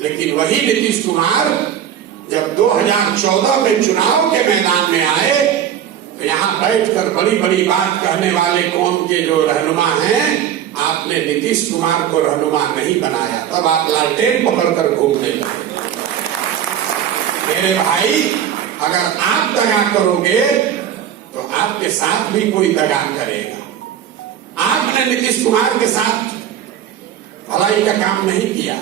लेकिन वही नीतीश कुमार जब 2014 में चुनाव के मैदान में आए तो यहाँ बैठकर बड़ी बड़ी बात कहने वाले कौम के जो रहनुमा हैं, आपने नीतीश कुमार को रहनुमा नहीं बनाया। तब आप लालटेन पकड़कर घूमने लगे। मेरे भाई, अगर आप दगा करोगे तो आपके साथ भी कोई दगा करेगा। आपने नीतीश कुमार के साथ भलाई का काम नहीं किया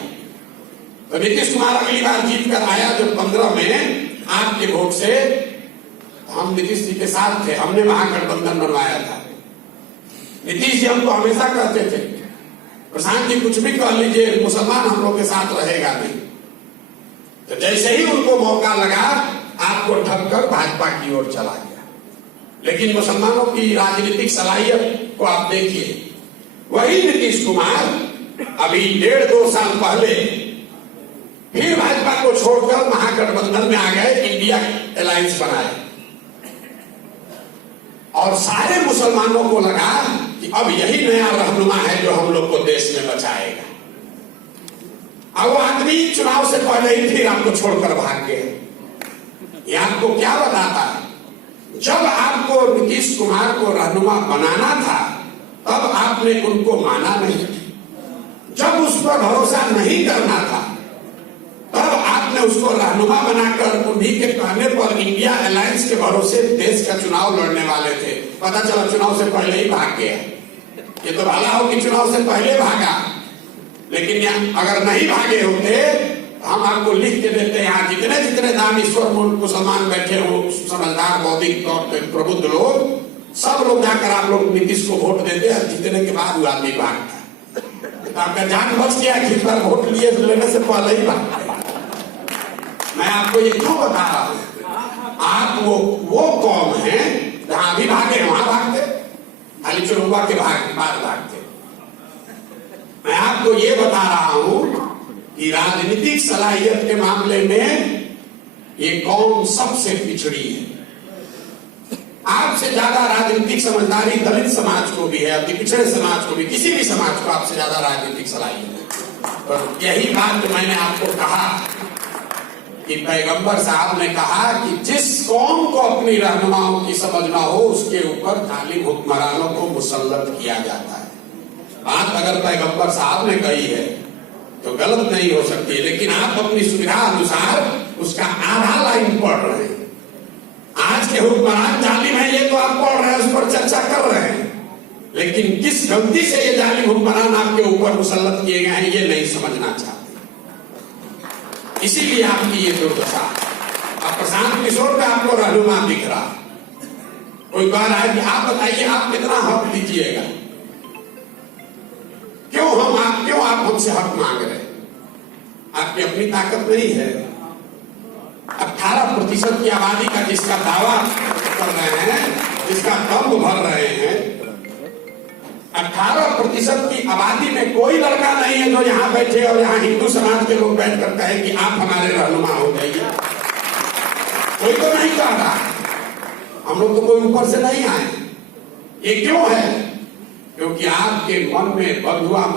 तो नीतीश कुमार अगली बार जीत कर आया जब 15 में आपके वोट से, हम नीतीश जी के साथ थे, हमने महागठबंधन बनवाया था। नीतीश जी हमको हमेशा कहते थे, प्रशांत जी कुछ भी कह लीजिए, मुसलमान हम लोग के साथ रहेगा नहीं। तो जैसे ही उनको मौका लगा, आपको ठग कर भाजपा की ओर चला गया। लेकिन मुसलमानों की राजनीतिक सलाहियत को आप देखिए, वही नीतीश कुमार अभी 1.5-2 साल पहले फिर भाजपा को छोड़कर महागठबंधन में आ गए, इंडिया अलायंस बनाए और सारे मुसलमानों को लगा कि अब यही नया रहनुमा है जो हम लोग को देश में बचाएगा। अब वो आदमी चुनाव से पहले ही फिर आपको छोड़कर भाग गए। ये आपको क्या बताता है? जब आपको नीतीश कुमार को रहनुमा बनाना था तब आपने उनको माना नहीं। जब उस पर भरोसा नहीं करना था तब आपने उसको रहनुमा बनाकर उन्हीं के कहने पर इंडिया अलायंस के भरोसे देश का चुनाव लड़ने वाले थे। पता चला चुनाव से पहले ही भाग गया। ये तो भला हो कि चुनाव से पहले भागा, लेकिन अगर नहीं भागे होते हम आपको लिख के देते, यहाँ जितने जितने दानिश्वर मुसलमान बैठे हो, समझदार बौद्धिक तौर पर प्रबुद्ध लोग, सब लोग जाकर आप लोग नीतीश को वोट देते हैं। जीतने के बाद वो आदमी भागता, तो आपका जान बच गया कि इस बार वोट लिए लेने से पहले ही भागता। मैं आपको ये क्यों बता रहा हूं? आप वो कौम है जहां भी भागे वहां भागते, खाली चुनाव के बाद भागते। मैं आपको ये बता रहा हूं कि राजनीतिक सलाहियत के मामले में ये कौम सबसे पिछड़ी है। आपसे ज्यादा राजनीतिक समझदारी दलित समाज को भी है, अति पिछड़े समाज को भी, किसी भी समाज को आपसे ज्यादा राजनीतिक सलाहियत है। और यही बात मैंने आपको कहा कि पैगंबर साहब ने कहा कि जिस कौम को अपनी रहनुमाओं की समझ ना हो उसके ऊपर जालिम हुक्मरानों को मुसल्लत किया जाता है। बात अगर पैगंबर साहब ने कही है तो गलत नहीं हो सकती, लेकिन आप अपनी सुविधा अनुसार उसका आधा लाइन पढ़ रहे हैं। आज के हुक्मरान जालिम है ये तो आप पढ़ रहे हैं, उस पर चर्चा कर रहे हैं, लेकिन किस गलती से ये जालिम हुक्मरान आपके ऊपर मुसल्लत किए गए हैं ये नहीं समझना चाहते। इसीलिए आपकी ये दुर्दशा। अब प्रशांत किशोर का आपको रहनुमा दिख रहा, कोई बार आए कि आप बताइए आप कितना हक दीजिएगा, क्यों आप हमसे हक मांग रहे? आपकी अपनी ताकत नहीं है। 18% की आबादी का जिसका दावा कर रहे हैं, जिसका दम भर रहे हैं, 18% की आबादी में कोई लड़का नहीं है जो यहाँ बैठे और यहाँ हिंदू समाज के लोग बैठकर कहे कि आप हमारे रहनुमा हो जाइए। कोई तो नहीं कह रहा। हम लोग तो कोई ऊपर से नहीं आए। ये क्यों है? क्योंकि आपके मन में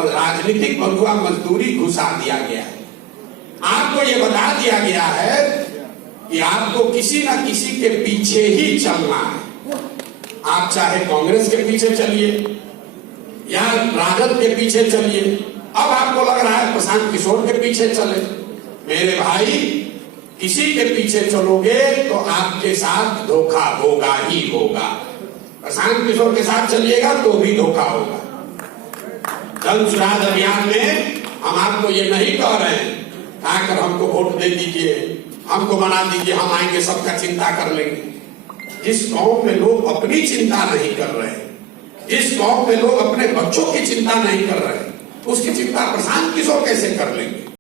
राजनीतिक बंधुआ मजदूरी घुसा दिया गया है। आपको ये बता दिया गया है कि आपको किसी ना किसी के पीछे ही चलना है। आप चाहे कांग्रेस के पीछे चलिए या राजद के पीछे चलिए, अब आपको लग रहा है प्रशांत किशोर के पीछे चले। मेरे भाई, किसी के पीछे चलोगे तो आपके साथ धोखा होगा ही होगा। प्रशांत किशोर के साथ चलिएगा तो भी धोखा होगा। जन सुराज अभियान में हम आपको ये नहीं कह रहे हैं आकर हमको वोट दे दीजिए, हमको बना दीजिए, हम आएंगे सबका चिंता कर लेंगे। जिस कौम में लोग अपनी चिंता नहीं कर रहे, जिस कौम में लोग अपने बच्चों की चिंता नहीं कर रहे, उसकी चिंता प्रशांत किशोर कैसे कर लेंगे?